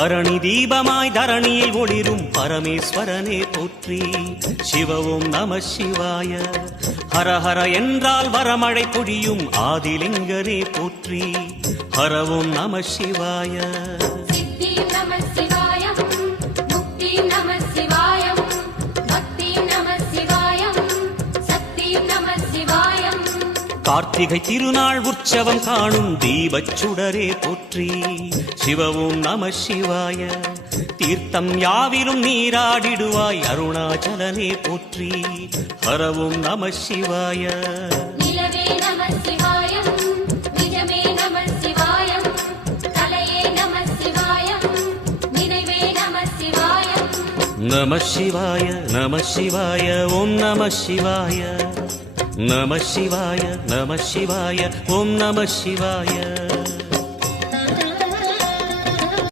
பரணி தீபமாய் தரணியில் ஒளிரும் பரமேஸ்வரனே போற்றி. சிவ ஓம் நம சிவாய. ஹரஹர என்றால் வரமழை பொழியும் ஆதிலிங்கனே போற்றி. ஹர ஓம் நம சிவாய. கார்த்திகை திருநாள் உற்சவம் காணும் தீபச் சுடரே போற்றி. சிவ ஓம் நம சிவாய. தீர்த்தம் யாவிலும் நீராடிடுவாய் அருணாச்சலனே போற்றி. ஹர ஓம் நம சிவாய. நம சிவாய நம சிவாய ஓம் நம சிவாய. நம சிவாய நம சிவாய ஓம் நம சிவாய.